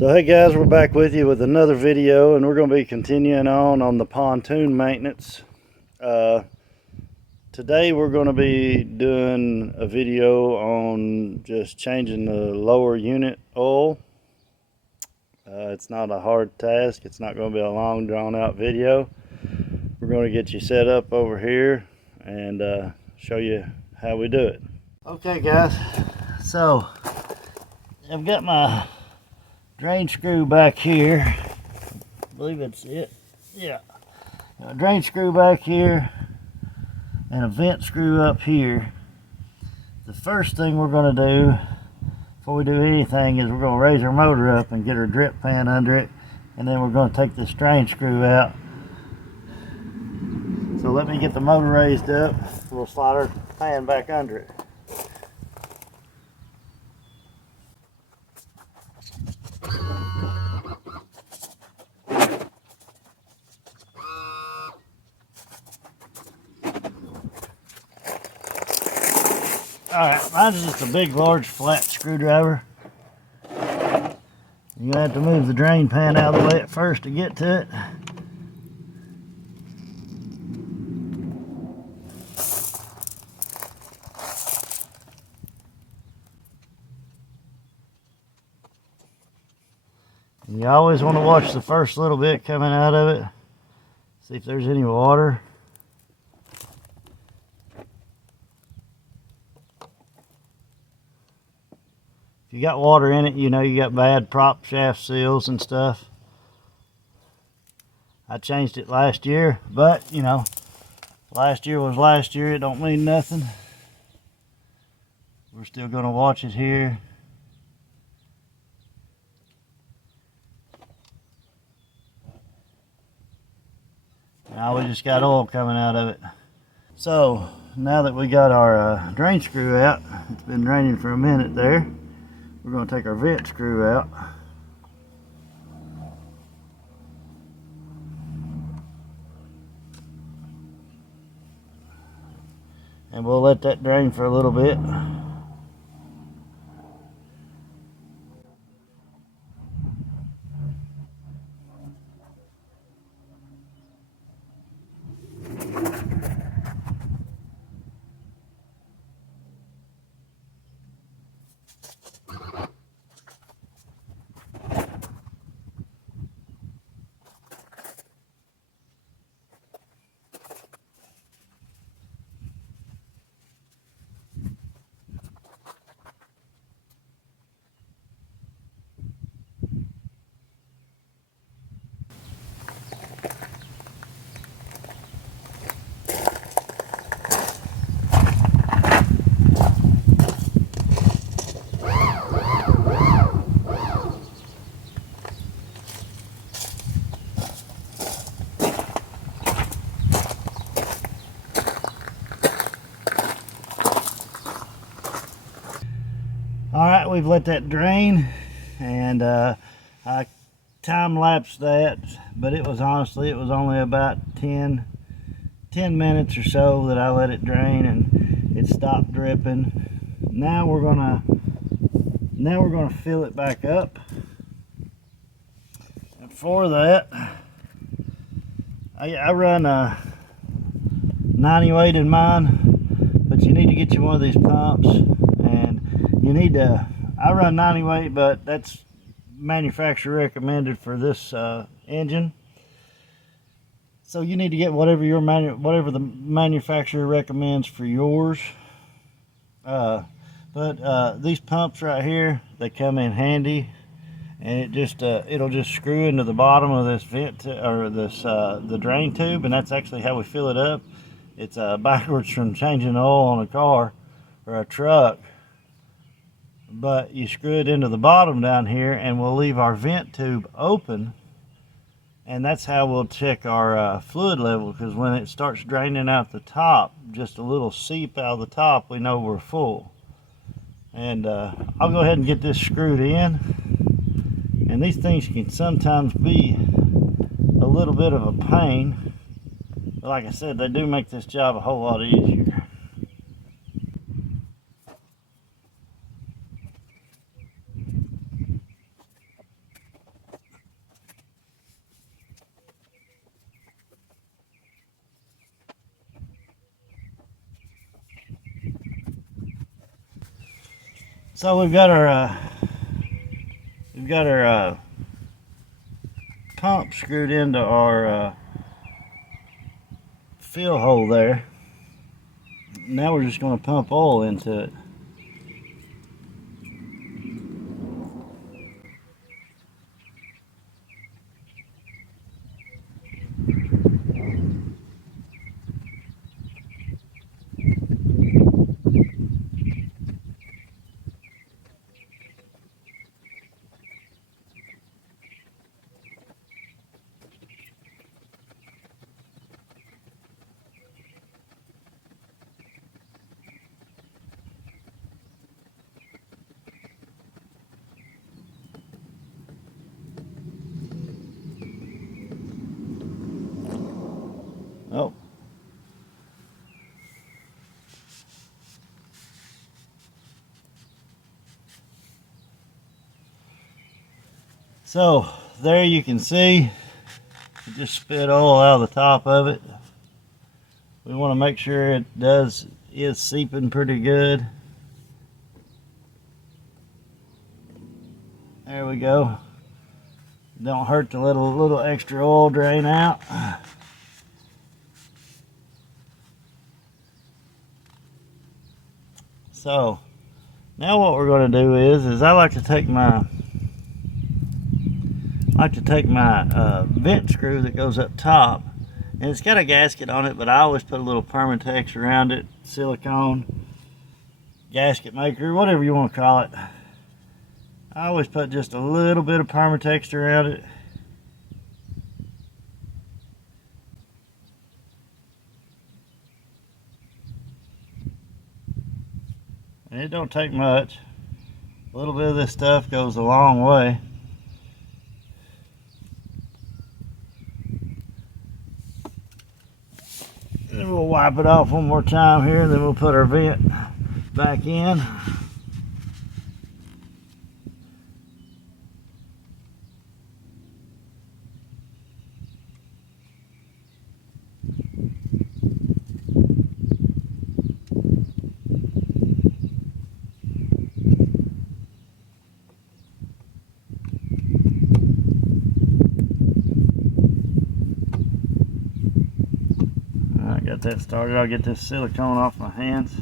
So hey guys, we're back with you with another video, and we're going to be continuing on the pontoon maintenance. Today we're going to be doing a video on just changing the lower unit oil. It's not a hard task. It's not going to be a long drawn out video. We're going to get you set up over here and show you how we do it. Okay guys, so I've got my drain screw back here. I believe it's it. Yeah. A drain screw back here and a vent screw up here. The first thing we're going to do before we do anything is we're going to raise our motor up and get our drip pan under it, and then we're going to take this drain screw out. So let me get the motor raised up. We'll slide our pan back under it. Alright, mine's just a big, large, flat screwdriver. You're going to have to move the drain pan out of the way at first to get to it. And you always want to watch the first little bit coming out of it. See if there's any water. If you got water in it, you know you got bad prop shaft seals and stuff. I changed it last year, but you know, last year was last year. It don't mean nothing. We're still going to watch it here. Now we just got oil coming out of it. So now that we got our drain screw out, it's been draining for a minute there. We're going to take our vent screw out. And we'll let that drain for a little bit. Alright, we've let that drain, and I time-lapsed that, but it was only about 10 minutes or so that I let it drain, and it stopped dripping. Now we're gonna fill it back up. And for that, I run a 90 weight in mine, but you need to get you one of these pumps. You need to, I run 90 weight, but that's manufacturer recommended for this engine. So you need to get whatever the manufacturer recommends for yours. But these pumps right here, they come in handy, and it just it'll just screw into the bottom of this vent or this the drain tube, and that's actually how we fill it up. It's backwards from changing oil on a car or a truck. But you screw it into the bottom down here, and we'll leave our vent tube open, and that's how we'll check our fluid level, because when it starts draining out the top, just a little seep out of the top, we know we're full. And I'll go ahead and get this screwed in, and these things can sometimes be a little bit of a pain, but like I said, they do make this job a whole lot easier. So we've got our pump screwed into our fill hole there. Now we're just going to pump oil into it. Oh. So there you can see it just spit oil out of the top of it. We want to make sure it is seeping pretty good. There we go. Don't hurt to let a little extra oil drain out. So now what we're going to do is I like to take my vent screw that goes up top, and it's got a gasket on it, but I always put a little Permatex around it, silicone, gasket maker, whatever you want to call it. I always put just a little bit of Permatex around it. And it don't take much. A little bit of this stuff goes a long way. And then we'll wipe it off one more time here, and then we'll put our vent back in. Got that started. I'll get this silicone off my hands.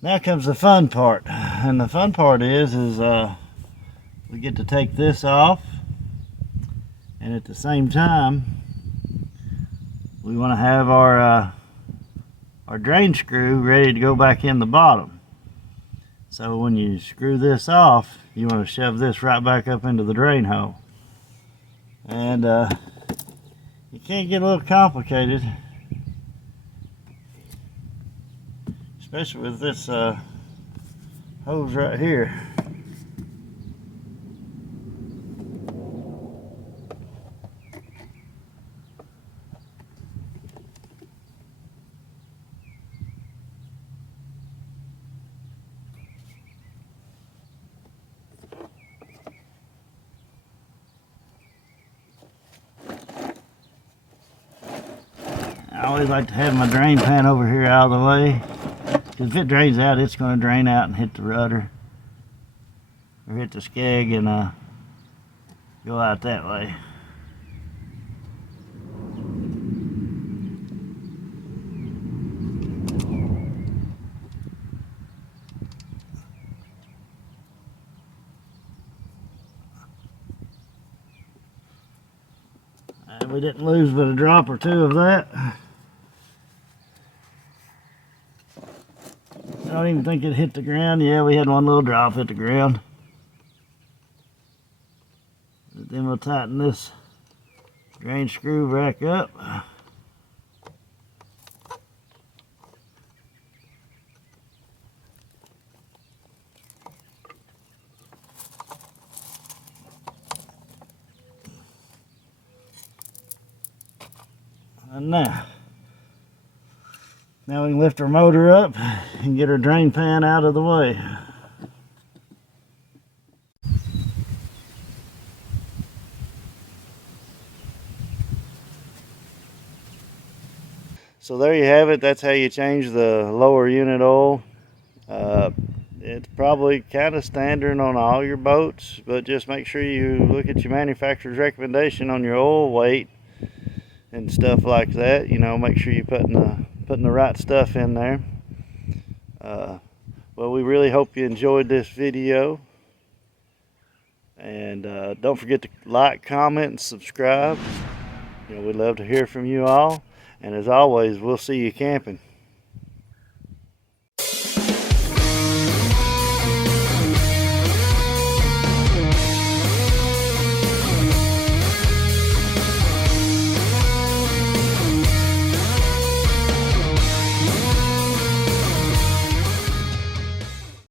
Now comes the fun part, and the fun part is we get to take this off. And at the same time, we want to have our drain screw ready to go back in the bottom. So when you screw this off, you want to shove this right back up into the drain hole. And it can get a little complicated, especially with this hose right here. I always like to have my drain pan over here out of the way, because if it drains out, it's going to drain out and hit the rudder or hit the skeg and go out that way. And we didn't lose but a drop or two of that. I don't even think it hit the ground. Yeah, we had one little drop hit the ground. But then we'll tighten this drain screw back up. And now, Now we can lift our motor up and get our drain pan out of the way. So there you have it. That's how you change the lower unit oil. It's probably kind of standard on all your boats, but just make sure you look at your manufacturer's recommendation on your oil weight and stuff like that. You know, make sure you're putting the right stuff in there. Well, we really hope you enjoyed this video, and don't forget to like, comment, and subscribe. You know, we'd love to hear from you all, and as always, we'll see you camping.